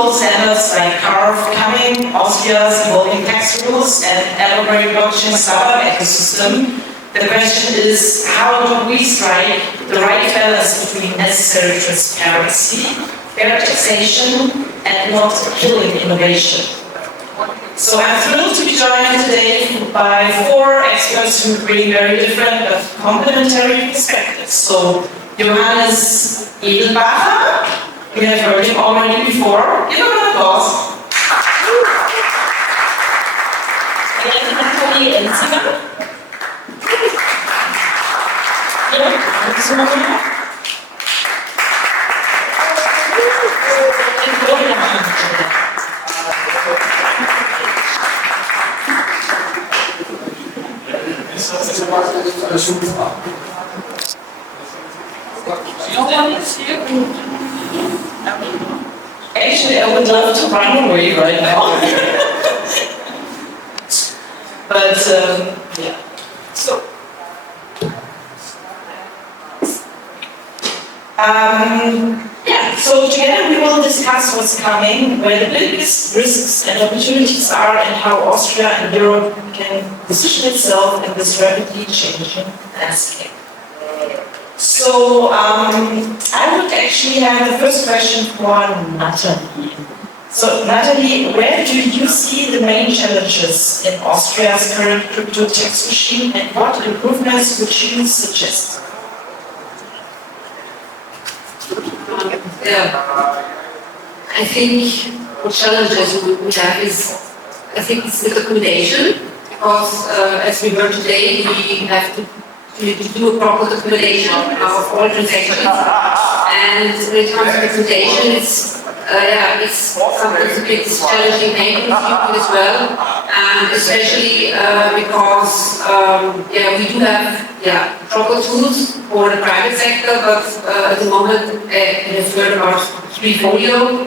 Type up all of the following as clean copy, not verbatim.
global standards like CARF coming, Austria's evolving tax rules, and elaborate blockchain startup ecosystem, the question is, how do we strike the right balance between necessary transparency, fair taxation, and not killing innovation? So I'm thrilled to be joined today by 4 experts who bring very different but complementary perspectives. So Johannes Edelbacher, we have heard him already before. Give him an applause. And Natalie Enzinger. Actually, I would love to run away right now. But, yeah. So, so together we will discuss what's coming, where the biggest risks and opportunities are, and how Austria and Europe can position itself in this rapidly changing landscape. So I would actually have the first question for Natalie. So Natalie, where do you see the main challenges in Austria's current crypto tax regime, and what improvements would you suggest? I think the challenges we have is, I think it's the documentation, because as we heard today, we have to do a proper documentation of all transactions. And when it comes to documentation, it's sometimes a bit challenging as well, and especially because we do have proper tools for the private sector, but at the moment in the third our portfolio,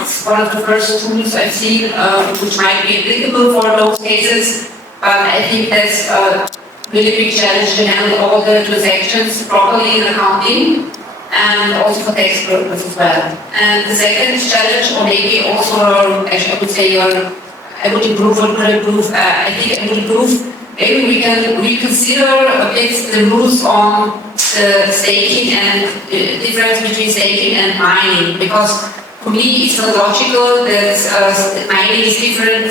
it's one of the first tools I've seen which might be applicable for those cases, but I think that's a really big challenge to handle all the transactions properly in accounting, and also for tax purposes as well. And the second challenge, or maybe also, actually I would say, I would improve, I think I would improve, maybe we can reconsider a bit the rules on the staking and the difference between staking and mining, because for me it's not logical that mining is different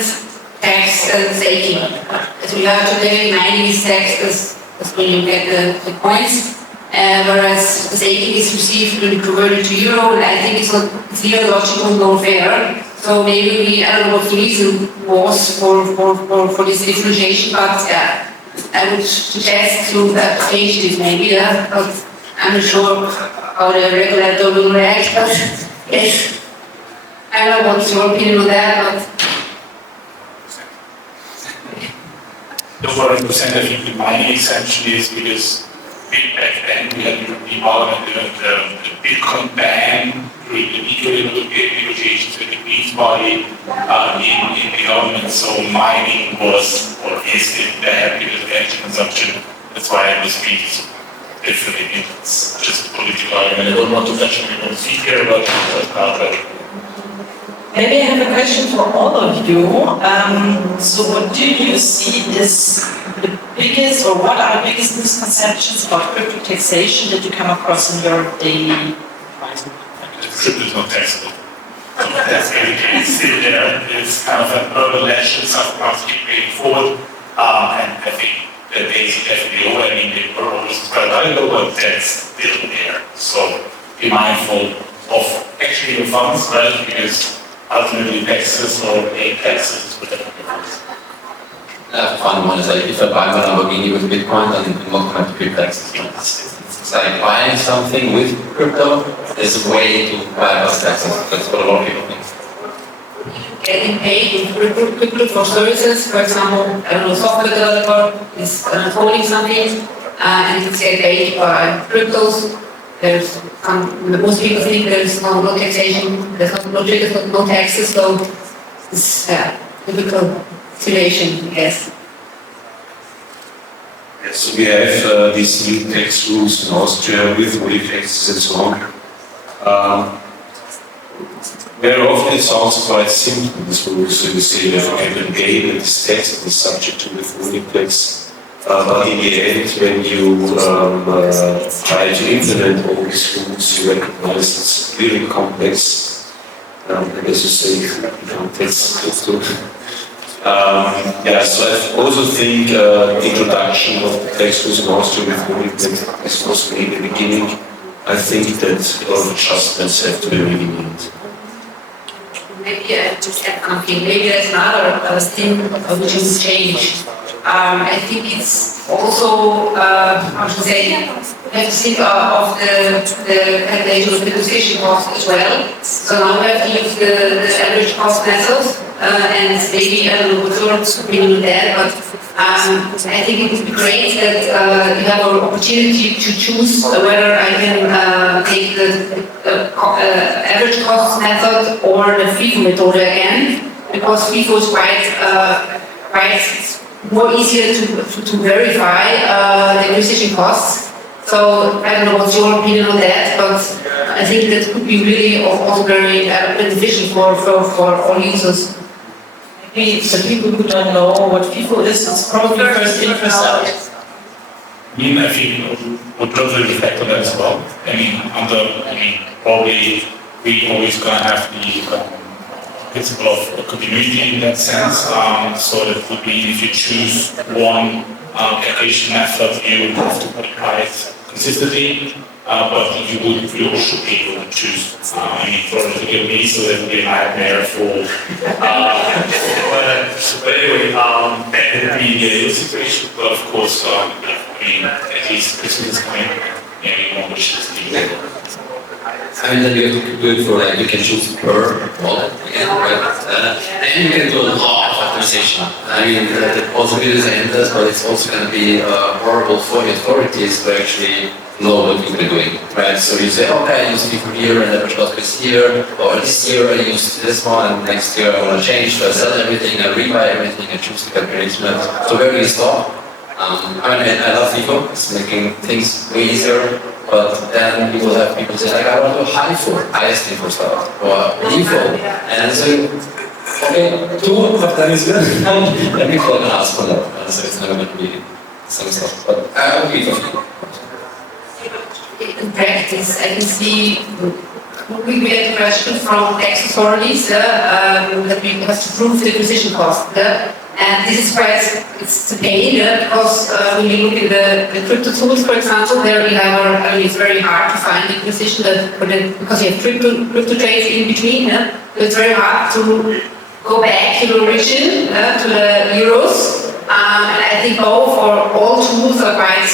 tax than staking. As we have today, mining is taxed as when you get the coins, whereas the staking is received when you convert it to euro, and I think it's not neither logical nor fair. So maybe I don't know what the reason was for this differentiation, but I would suggest to change this maybe, but I'm not sure how the regulator will react, but yes, I don't know what's your opinion on that, but The 40%, I think the mining exemption is because back then we had European Parliament, the Bitcoin ban during the negotiations with the Green Party in the government, so mining was, or is still there because of energy consumption. That's why it was treated differently. It's just a political argument. I don't want to touch on the seat here, but Maybe I have a question for all of you. So what do you see is the biggest, or what are the biggest misconceptions about crypto taxation that you come across in your daily life? Crypto is not taxable. So that's it's still there. It's kind of an urban legend, something else keep paying forward. And I think the basic definitely low. I mean, the purpose is quite valuable, but that's still there. So be mindful of actually your funds, right? Because ultimately taxes or paying taxes with the funds. Fun one is like, if I buy my Lamborghini with Bitcoin, then I'm not going to pay taxes. It's like buying something with crypto, there's a way to bypass taxes. That's what a lot of people think. Getting paid in crypto for services, for example, I don't know, software developer is holding something, and it's get paid by cryptos. There's most people think there's no taxation, there's no triggers, no taxes, so it's a difficult situation, I guess. Yes, so we have these new tax rules in Austria with all effects and so on. Very often it sounds quite simple, this rule. So you say that you can gain that this text is subject to the withholding tax. But in the end, when you try to implement all these rules, you recognize it's really complex. And as you say, that's good. Yeah, so I also think the introduction of the tax rules in Austria withholding tax is also in the beginning. I think that a lot of adjustments have to be really made. Maybe I just add something. Maybe there's another thing which is change. I think it's also, how to say, you have to think of the calculation of the acquisition cost as well. So now we have to use the average cost method, and maybe, I don't know what your opinion on that, but I think it would be great that you have an opportunity to choose whether I can take the average cost method or the FIFO method again, because FIFO is quite more easier to verify the acquisition costs. So I don't know what's your opinion on that, but I think that could be really also very beneficial for all users. Maybe the people who don't know what FIFO is, it's probably first in, first out. I think would totally reflect on that as well. Probably we always gonna have the principle of continuity in that sense. So that would mean if you choose one calculation method, you have to apply it consistently, but you should be able to choose. For me, so that would be a nightmare for. But anyway, that would be the ideal situation. But of course, at least Christmas is coming, anyone wishes to do that. Then you have to do it for you can choose per wallet again, right? And you can do a lot of optimization. The possibilities are endless, but it's also going to be horrible for the authorities to actually know what you've been doing, right? So you say, okay, I use FIFO here and average cost is here, or this year I use this one, and next year I want to change, so I sell everything, I rebuy everything, I choose the calculation. So where do you stop? I love FIFO, it's making things way easier. But then you will have people say, I want to do highest FIFO stuff, or default. And so, okay, two, but then it's good. Let me call and ask for that. So it's never going to be some stuff. But I will be for FIFO. In practice, I can see we get questions from tax authorities that we have to prove the acquisition cost. And this is quite, it's a pain, because when you look at the crypto tools, for example, there we have, it's very hard to find the acquisition because you have crypto trades in between. So it's very hard to go back to the origin, to the euros. And I think both or all tools are quite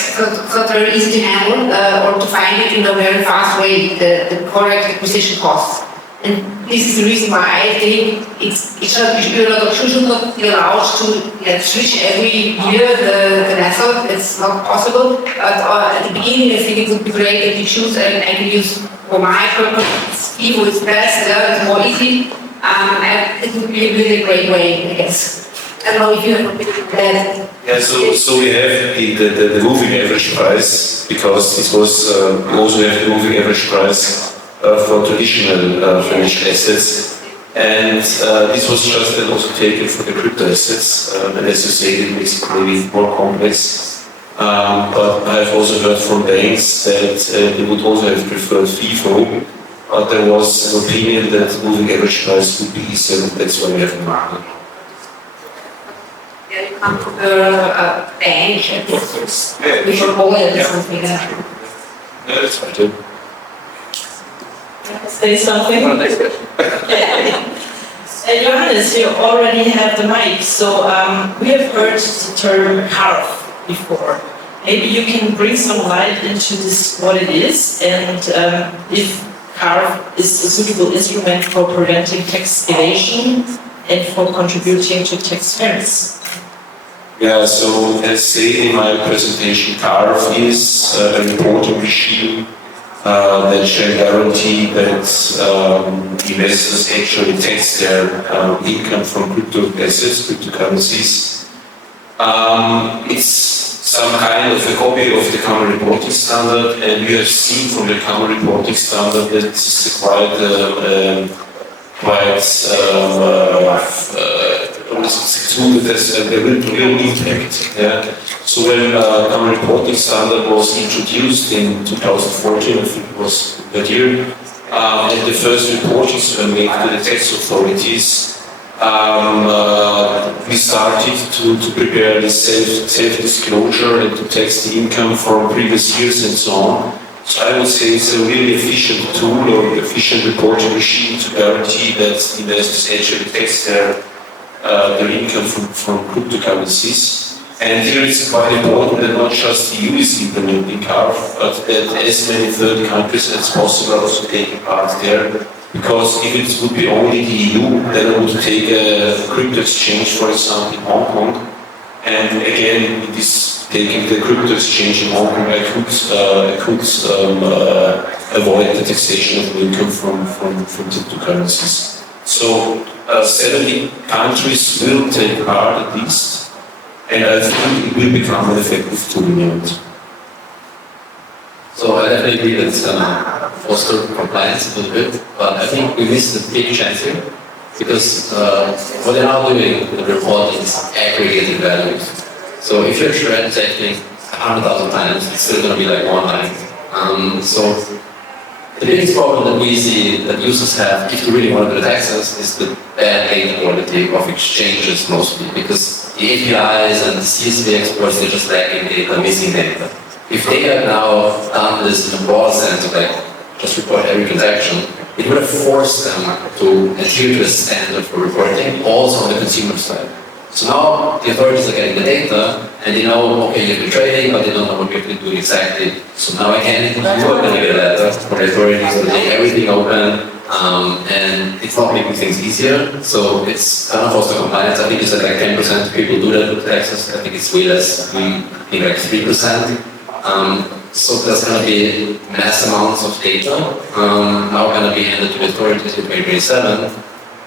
very easy to handle or to find it in a very fast way, the correct acquisition cost. And this is the reason why I think you should not be allowed to switch every year the method. It's not possible. But at the beginning, I think it would be great if you choose, and I can use for my purpose, FIFO is best, it's more easy. And it would be a really great way, I guess. I don't know if you have that. Yeah, so we have the moving average price, because it was, we also have the moving average price for traditional financial assets, and this was just also taken for the crypto assets, and as you say, it makes it maybe more complex. But I've also heard from banks that they would also have preferred FIFO, but there was an opinion that moving average price would be easier, and that's why we have a market. Yeah, you come to the bank, which are wallet or something. Yeah, that's right too. Say something? Johannes, you already have the mic, so we have heard the term CARF before. Maybe you can bring some light into this, what it is, and if CARF is a suitable instrument for preventing tax evasion and for contributing to tax fairness. Yeah, so as said in my presentation, CARF is an reporting regime that shall guarantee that investors actually tax their income from crypto assets, cryptocurrencies. It's some kind of a copy of the common reporting standard, and we have seen from the common reporting standard that this is quite excluded as a real impact. Yeah? So when common reporting standard was introduced in 2014, I think it was that year, and the first reports were made to the tax authorities, we started to prepare the self-disclosure and to tax the income from previous years and so on. So I would say it's a really efficient tool or efficient reporting machine to guarantee that investors actually tax their income from cryptocurrencies. And here it's quite important that not just the EU is implementing CARF, but that as many third countries as possible are also taking part there. Because if it would be only the EU, then I would take a crypto exchange, for example, in Hong Kong. And again, it is taking the crypto exchange in Hong Kong, I could avoid the taxation of income from cryptocurrencies. So 70 countries will take part at least, and I think it will become an effective tool in the end. So I definitely agree that it's going to foster compliance a little bit, but I think we missed a big chance here, because what they're now doing with the reporting is aggregating values. So if you're transacting 100,000 times, it's still going to be like one line. So the biggest problem that we see that users have, if you really want to do taxes, is the bad data quality of exchanges mostly, because the APIs and the CSV exports, they're just lacking data, missing data. If they had now done this in a broad sense of like, just report every transaction, it would have forced them to adhere to a standard for reporting, also on the consumer side. So now the authorities are getting the data, and they know, okay, you've been trading, but they don't know what you're doing exactly. So now again, you are going to get a letter from the authorities to make everything open, and it's not making things easier. So it's kind of foster compliance. I think you said like 10% of people do that with taxes. I think it's way less. We think like 3%. So there's going to be mass amounts of data now going to be handed to the authorities in 2027,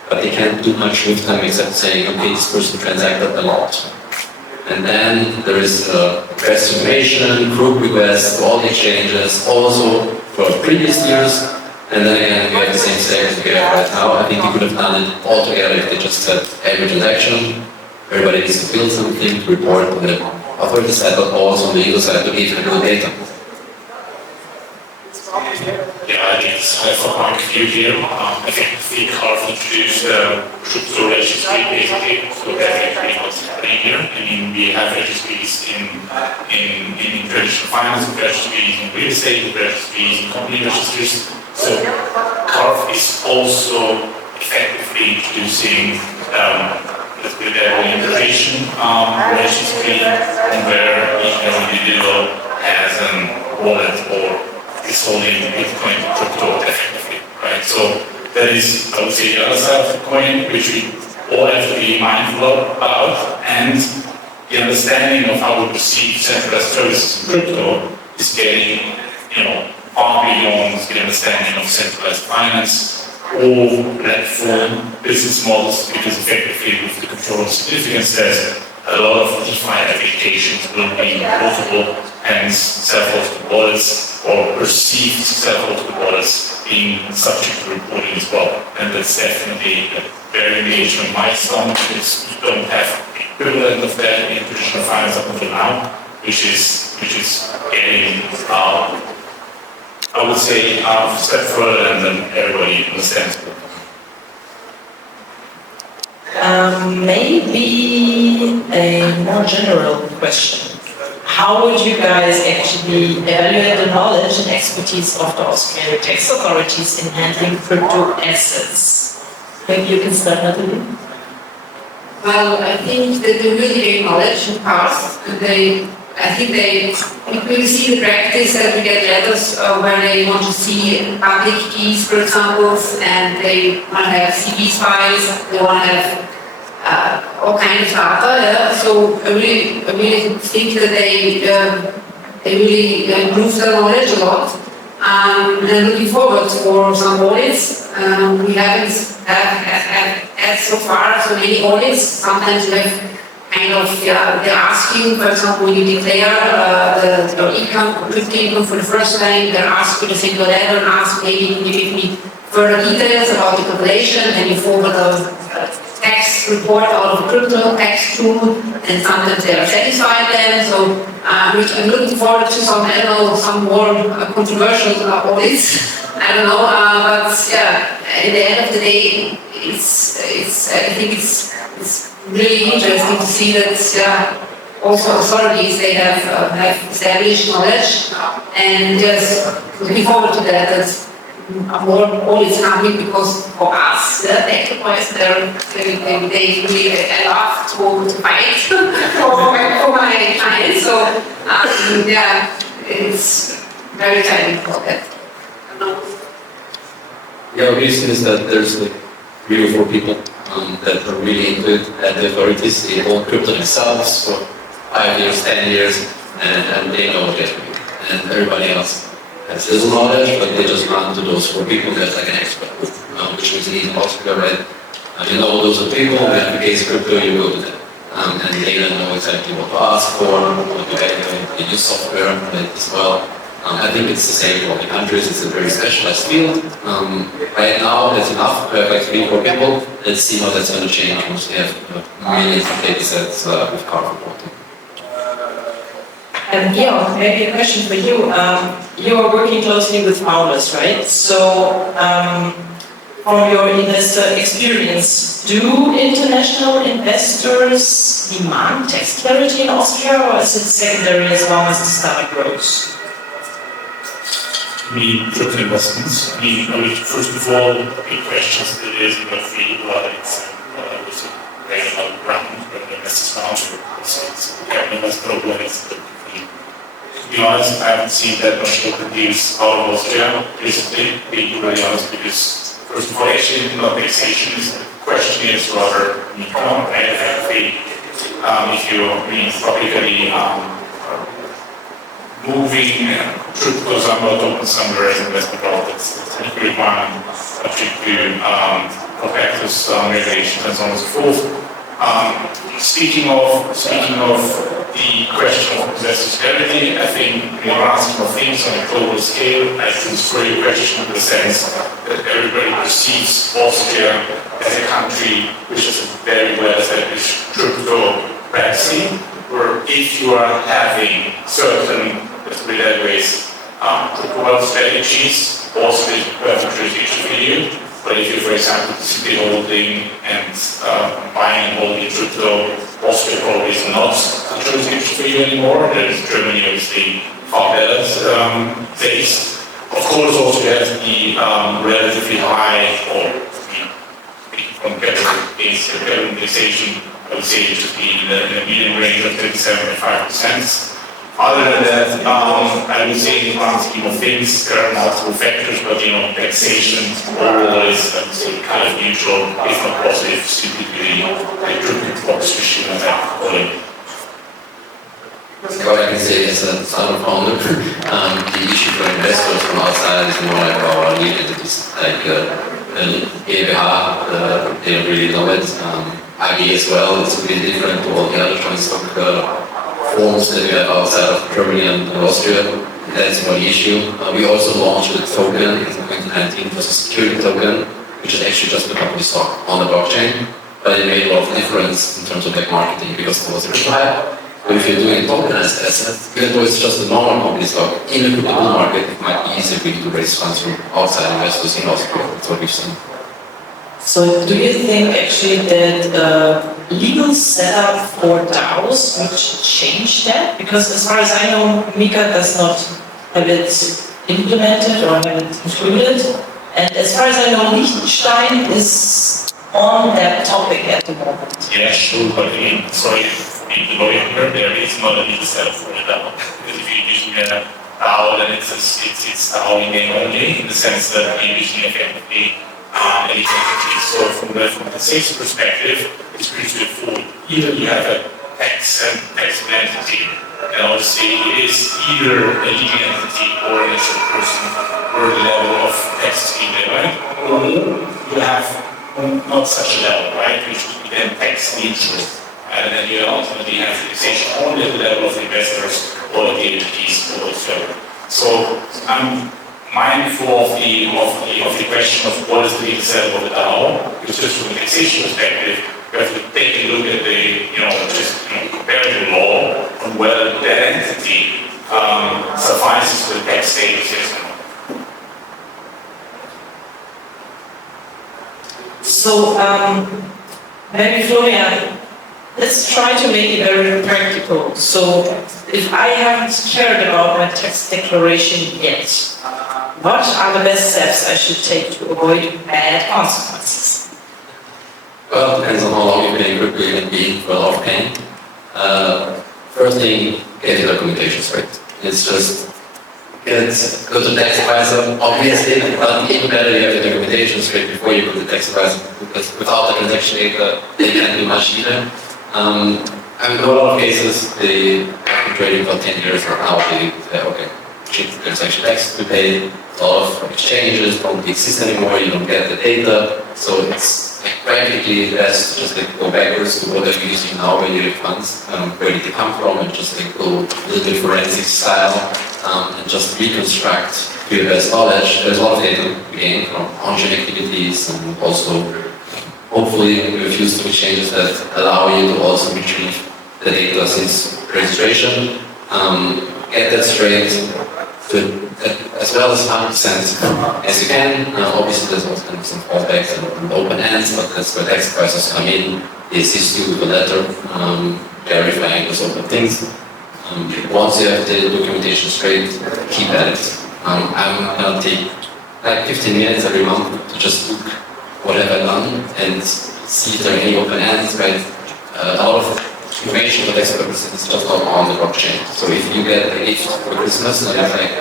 but they can't do much with them except saying, okay, this person transacted a lot. And then there is press information, group requests to all the exchanges, also for previous years, and then again we have the same status we have right now. I think we could have done it all together if they just said every transaction, everybody needs to build something to report on the authority side, but also on the user side to give them the data. Yeah, I think it's for point of view here. I think the CARF introduced crypto registry basically, so definitely what's happening here. I mean, we have registries in traditional finance, registries in real estate, registries in company registries. So CARF is also effectively introducing let's put it that way, integration registry, and where each individual has a wallet or is holding Bitcoin crypto effectively, right? So that is, I would say, the other side of the coin, which we all have to be mindful about, and the understanding of how we perceive centralized services in crypto is getting, far beyond the understanding of centralized finance or platform business models, because effectively with the control of significance test, a lot of DeFi applications will be portable, hence self-hosted wallets or perceived self-hosted wallets being subject to reporting as well. And that's definitely a very engagement milestone, because we don't have equivalent of that in traditional finance up until now, which is getting, I would say, a step further than everybody understands. Maybe a more general question. How would you guys actually evaluate the knowledge and expertise of the Austrian tax authorities in handling crypto assets? Maybe you can start, Natalie. Well, I think that they really gain knowledge in past. I think we see the practice that we get letters where they want to see public keys, for example, and they want to have CVs files, they want to have all kinds of data. Yeah? So I really think that they really improve their knowledge a lot. And looking forward for some audits. We haven't had so far so many audits. Sometimes we have they ask you, for example, when you declare your income, crypto income for the first time, they ask you to send you a letter and ask, maybe can you give me further details about the calculation, and you forward a tax report out of a crypto tax tool, and sometimes they are satisfied then. So I'm looking forward to some, I don't know, some more controversial audits. I don't know, but yeah, at the end of the day, I think it's really interesting to see that, yeah, also authorities, they have established knowledge, and just looking forward to that more audits coming, because for us, the enterprise, they really love to fight for my clients. So yeah, it's very exciting for that. Yeah, what we've seen is that there's like 3 or 4 people that are really into it, and the authorities, they own crypto themselves for 5 years, 10 years, and they know what they're doing. And everybody else has little knowledge, but they just run to those 4 people that's like an expert, which was in Austria, right? You know those are people, we have the case crypto, you go to them. And they don't know exactly what to ask for, what to get, they use software as well. I think it's the same for all the countries, it's a very specialized field. Right now, there's enough, like 3 or 4 people. Let's see how that's going to change once we have millions of data sets with CARF reporting. And Georg, maybe a question for you. You are working closely with founders, right? So, from your investor experience, do international investors demand tax clarity in Austria, or is it secondary as long as the startup grows? Crypto investments. First of all, the big question still is whether it's a regular round, whether the investors round, or it's a capital problem. To be honest, I haven't seen that much local deals out of Austria recently, being really honest, because first of all, actually, not taxation is the question is rather if you're publicly moving crypto somewhere, open somewhere as investment world, it's a requirement subject to prospectus regulations and so on and so forth. Speaking of the question of investor security, I think we're asking for things on a global scale. I think it's very question in the sense that everybody perceives Austria as a country which is a very well established crypto practice, where if you are having certain, let's put it that way, crypto wealth strategies, Austria is a perfect jurisdiction for you. But if you, for example, simply holding and buying and holding crypto, Austria probably is not a jurisdiction for you anymore. There is Germany, obviously, far better based. Of course, Austria has the relatively high, or from capital indexation, I would say it should be in the median range of 37.5%. Other than that, I would say in the grand scheme of things, there are multiple factors, but taxation overall is kind of neutral, if not positive, simply to the crypto proposition as I call it. What I can say as a startup founder, the issue for investors from outside is more like our lead entities, like GmbH, they don't really know it. AG as well, it's a bit different to all the other joint stock forms that we have outside of Germany and Austria. That's one issue. We also launched a token in 2019, it was a security token, which is actually just a company stock on the blockchain, but it made a lot of difference in terms of like marketing because it was a required. But if you're doing a tokenized asset, even though it's just a normal company stock, in a crypto market, it might be easier for you to raise funds from outside investors in Austria. That's what we've seen. So do you think actually that legal setup for DAOs would change that? Because as far as I know, Mika does not have it implemented or have it included. And as far as I know, Liechtenstein is on that topic at the moment. Yeah, sure, but again, sorry, the lawyer here, there is not a legal setup for a DAO. Because if you're using a DAO, then it's DAO in name only, in the sense that you're using effectively any entity. So from the taxation perspective, it's pretty straightforward. Either you have a taxable entity, and obviously it is either a legal entity or a natural person, or the level of tax scheme there, right? Or you have not such a level, right? Which would be then tax neutral. And then you ultimately have taxation only at the level of investors or the entities or whatever. So I'm mindful of the question of what is the legal setup of the DAO, because just from a taxation perspective, we have to take a look at compare the law on whether that entity suffices for the tax status, yes or no. So, maybe Florian, let's try to make it very practical. So, if I haven't cared about my tax declaration yet, what are the best steps I should take to avoid bad consequences? Well, it depends on how long you've been in crypto, you can be for a lot of pain. First thing, get your documentation straight. It's just go to the tax advisor, obviously, but even better you have the documentation straight before you go to the tax advisor, because without the transaction data, they can't do much either. In a lot of cases, they have been trading for 10 years or now, they say, okay, transaction tax to pay, a lot of exchanges don't exist anymore, you don't get the data, so it's practically best to just go backwards to what they're using now when you get funds, where did they come from, and just go a little bit forensic style, and just reconstruct to your best knowledge. There's a lot of data to gain from on-chain activities, and also hopefully we have used some exchanges that allow you to also retrieve the data since registration. Get that straight to as well as 100% as you can. Obviously there's also kind of some fallbacks and open ends, but that's where tax advisors come in. They assist you with a letter clarifying those open things. Once you have the documentation straight, keep at it. I'm gonna take like 15 minutes every month to just look what have I done and see if there are any open ends, right? A lot of information for tax purposes is just not on the blockchain. So if you get a gift for Christmas and it's like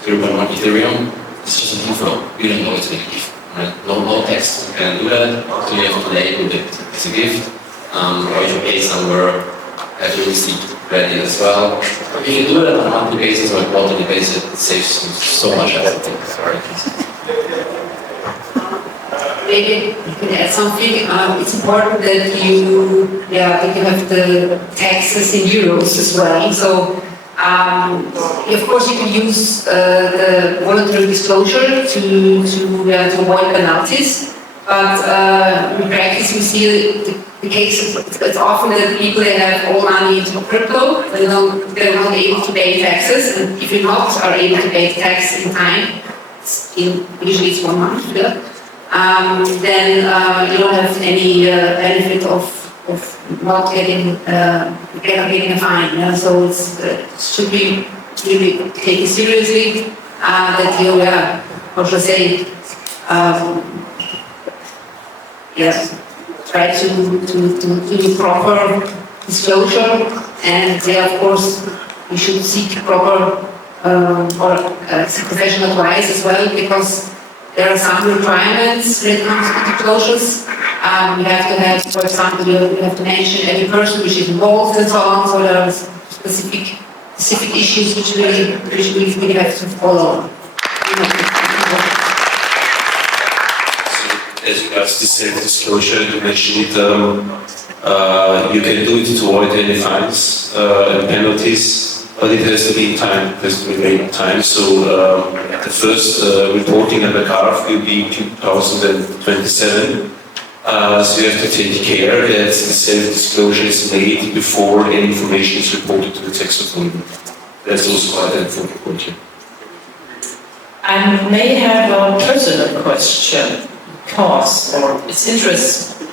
0.1 Ethereum, it's just an info. You don't know it's a gift. Right? No text, you can do that. So you have to label it as a gift. Or you pay somewhere, have your receipt ready as well. If you do it on a monthly basis or a quarterly basis, it saves you so much effort. Maybe you can add something. It's important that you have the taxes in euros as well. So, of course, you can use the voluntary disclosure to avoid penalties. But in practice, we see the case. It's often that people they have all money into crypto, they're not able to pay taxes, and if you're not are able to pay tax in time, usually it's 1 month. Yeah? Then you don't have any benefit of not getting a fine. Yeah? So it should be really taken seriously that you, how should I say, try to do proper disclosure, and of course you should seek proper seek professional advice as well, because there are some requirements when it comes to disclosures. You have to have, for example, you have to mention every person which is involved and so on. So there are specific issues which we have to follow. As regards to self-disclosure, you mentioned it, you can do it to avoid any fines and penalties, but it has to be in time, it has to be made in time. So the first reporting of the CARF will be in 2027. So you have to take care that the self-disclosure is made before any information is reported to the tax authority. That's also quite an important point here. I may have a personal question. Because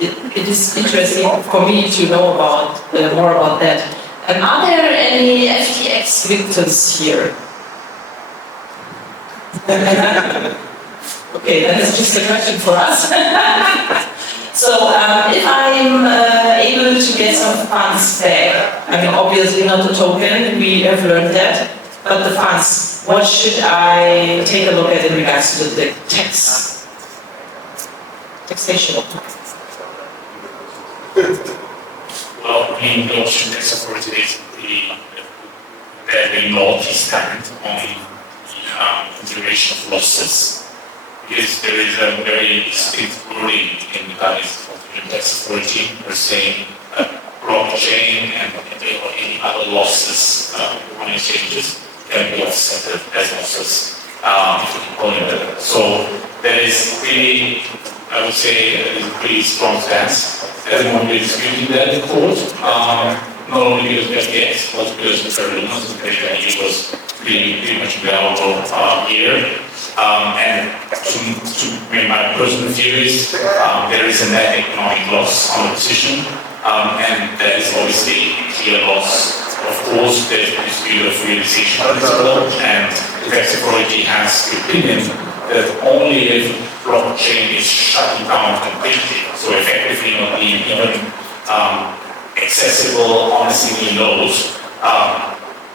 it is interesting for me to know about more about that. And are there any FTX victims here? Okay, that is just a question for us. So if I'm able to get some funds back, I mean obviously not the token, we have learned that, but the funds, what should I take a look at in regards to the taxation of taxes? Well, I mean, the Austrian tax authority basically very naughty stand on the consideration of losses, because there is a very strict ruling in the guidance of the tax authority for saying blockchain and any other losses on exchanges can be offset as losses if we can call it that. So there is really, I would say, a pretty strong stance. Everyone is disputing that in court, not only because of FDX, but because of preparedness, because it was pretty much available here. And my personal theories, there is a net economic loss on the decision, and that is obviously a clear loss. Of course, there's the dispute of realization principle, and the tax authority has the opinion that only if blockchain is shutting down completely, so effectively not being even accessible on a single node,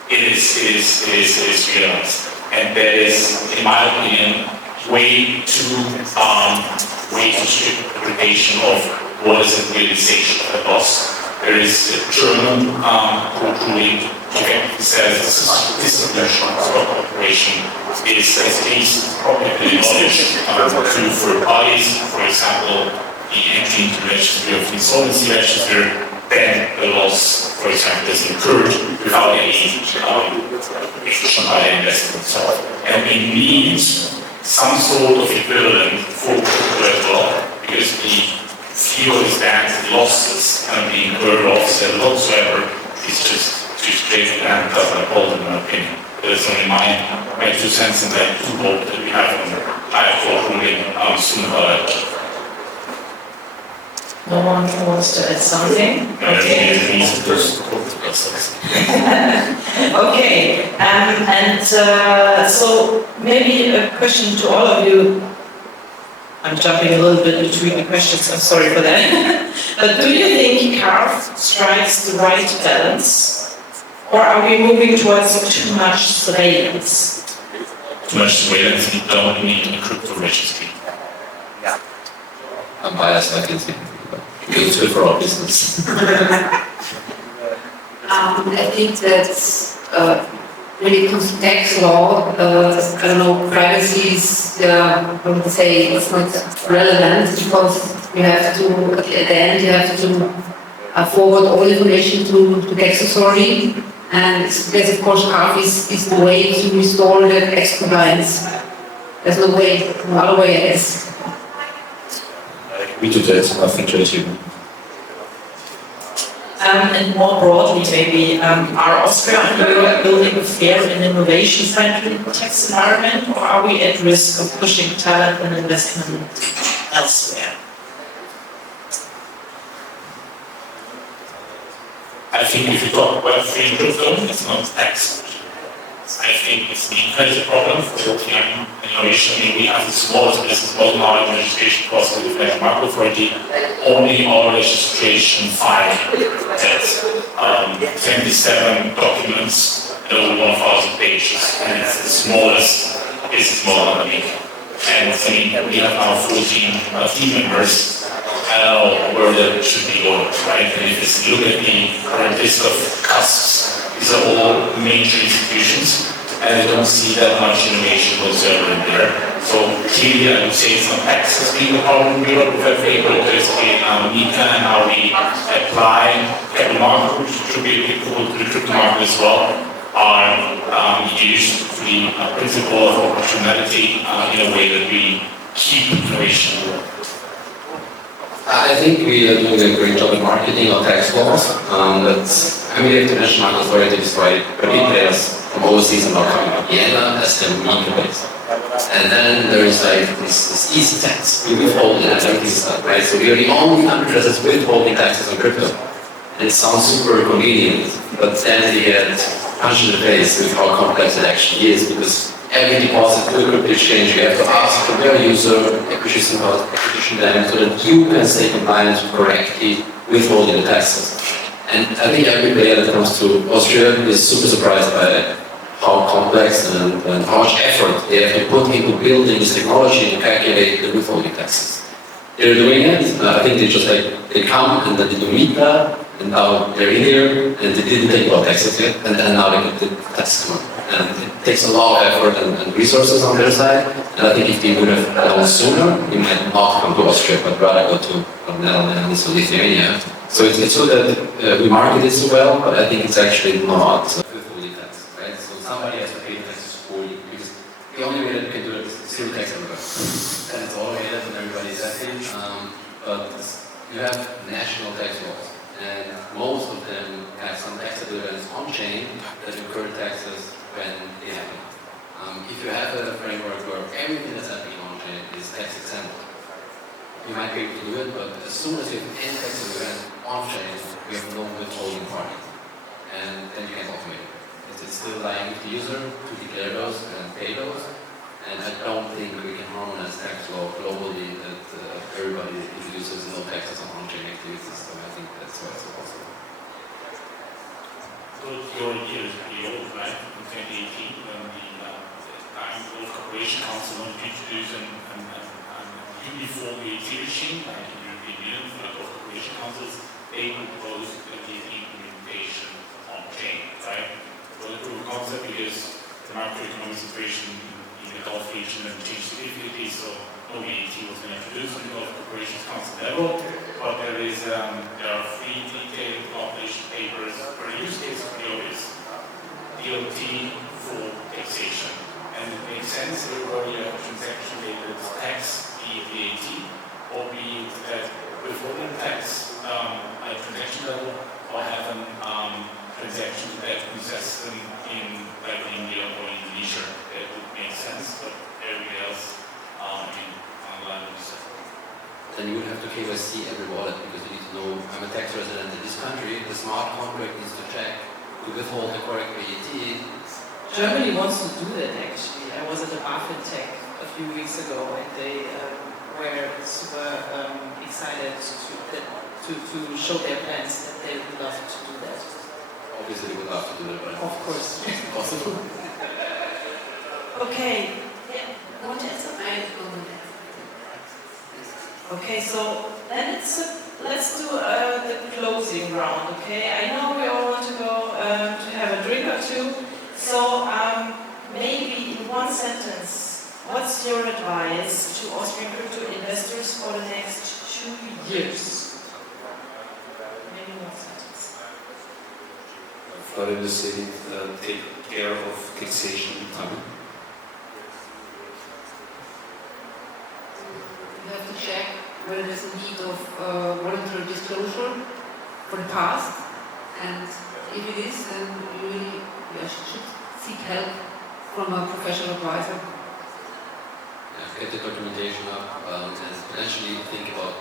it is realized. And that is, in my opinion, way too strict interpretation of what is a realization of a loss. There is a German court ruling that says this solution of operation is at least probably knowledge to third parties, for example, the entry into the registry of the insolvency register, then the loss, for example, is incurred without any action by the investor itself. And we need some sort of equivalent for crypto as well, because the view is that losses can be incurred offset whatsoever is just too strict and doesn't hold in my opinion. There's only my 2 cents in that hope that we have on the higher court ruling soon about it. No one wants to add something? Okay. Okay, so maybe a question to all of you. I'm jumping a little bit between the questions, I'm sorry for that. But do you think CARF strikes the right balance? Or are we moving towards too much surveillance? Too much surveillance, we don't need a crypto registry. Yeah. I'm biased, I can see. It's good for our business. I think that when it comes to tax law, I don't know, privacy is, I would say, it's not relevant because you have to, at the end, you have to forward all information to the tax authority, and there's, of course, CARF is the way to restore the tax compliance. There's no way, no other way, I guess. We do that, nothing to achieve. And more broadly, maybe, are Austria and Europe building a fair and innovation-friendly tax environment, or are we at risk of pushing talent and investment elsewhere? I think if you talk about free crypto, it's not tax. I think it's the incredible problem for innovation. I mean, we have the smallest business model now in registration process with the Federal Market Authority. Only our registration file has 27 documents and over 1,000 pages, and it's the smallest business model in America. And I mean, we have now 14 team members. I don't know where that should be going, right? And if you look at the current list of cusps, these are all major institutions, and I don't see that much innovation whatsoever in there. So clearly, I would say it's not access being a problem in Europe with FIFO, but there's MiCA and how we apply capital market, which should be applicable to the crypto market as well, are used the principle of opportunity in a way that we keep innovation. I think we are doing a great job in marketing our tax laws. I mean, the international authorities, right? But players from overseas are now coming to Vienna as their main base. And then there is like this easy tax. We withhold it and everything's done, right? So we are the only country that is withholding taxes on crypto. And it sounds super convenient, but then they get punched in the face with how complex it actually is, because every deposit to a crypto exchange, you have to ask the very user acquisition them so that you can stay compliant correctly withholding the taxes. And I think every player that comes to Austria is super surprised by how complex and how much effort they have to put into building this technology to calculate the withholding taxes. They're doing it. I think they come and then they do MiCA, and now they're in here and they didn't think about taxes yet, and then now they get the taxes come. And it takes a lot of effort and resources on their side. And I think if they would have done sooner, they might not come to Austria, but rather go to Netherlands or Lithuania. So it's so that we market it so well, but I think it's actually not fully taxed, right? So somebody has to pay taxes for you, because the only way that you have national tax laws, and most of them have some tax avoidance on-chain that incur taxes when they happen. If you have a framework where everything that's happening on-chain is tax exempt, you might be able to do it, but as soon as you have any tax avoidance on-chain, you have no withholding party, and then you can automate it. It's still lying with the user to declare those and pay those. And I don't think we can harmonize tax law globally that everybody introduces no taxes on on-chain activities. So I think that's why it's possible. So your year is pretty old, right? In 2018, when the World Corporation Council wanted to introduce a uniform VAT regime, like the European Union for the World Corporation Councils, they proposed the implementation on-chain, right? Well, a proof of concept because the macroeconomic situation in the Gulf region and changed significantly, so no VAT was been introduced on the Gulf Corporation Council level, but there are 3 detailed calculation papers for the use case of the obvious DOT for taxation. And it makes sense where you have a transaction-related tax, be it VAT, or be it that withholding tax at transaction level, or have a transaction that process them in like India or Indonesia. That would make sense, but everything else online would be separate. Then you would have to KYC every wallet because you need to know I'm a tax resident in this country. The smart contract needs to check to withhold the correct VAT. Germany wants to do that actually. I was at the BaFin Tech a few weeks ago and they were super excited to show their plans that they would love to do that. Obviously, we would love to do it, but of course. it's possible. Okay. Yeah, I want to add something. Okay, so then let's do the closing round. Okay, I know we all want to go to have a drink or two. So maybe in one sentence, what's your advice to Austrian crypto investors for the next 2 years? Maybe one sentence. Florian is saying, take care of taxation. You have to check whether there's a need of voluntary disclosure for the past, and if it is, then you really should seek help from a professional advisor. Yeah, get the documentation up and potentially think about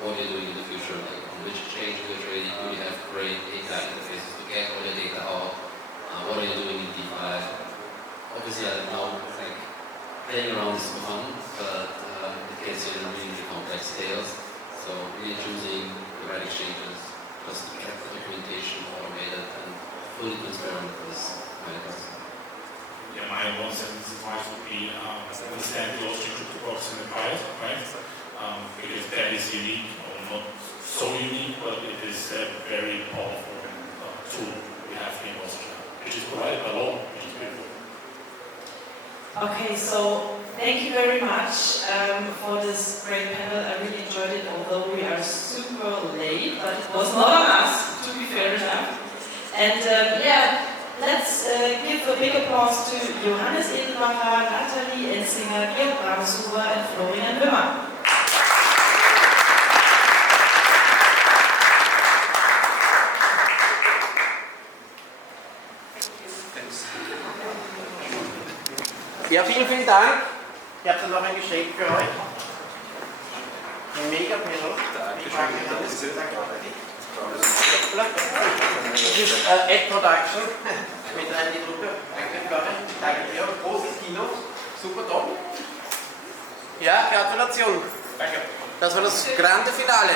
what you're doing in the future, like on which exchange you're trading, do you have great data interfaces to get all your data out, what are you doing in DeFi. Obviously, I know like playing around is fun, but it gets you in really complex scales. So really choosing the right exchanges, just to track the documentation, automated and fully transparent is my advice. Yeah, my one sentence advice would be understand the Austrian crypto box in the pilot, right? Because that is unique, or not so unique, but it is a very powerful tool we have here in Austria, which is provided by law, which is beautiful. Okay, so thank you very much for this great panel. I really enjoyed it, although we are super late, but it was not on us, to be fair enough. And yeah, let's give a big applause to Johannes Edelbacher, Nathalie Enzinger, Georg Bramshuber, and Florian Wimmer. Ja, vielen Dank. Ich habe dann noch ein Geschenk für euch. Ein mega Panel. Das ist Ad Production mit rein die Gruppe. Danke, Florian. Danke dir. Großes Kino. Super top. Ja, Gratulation. Danke. Das war das grande Finale.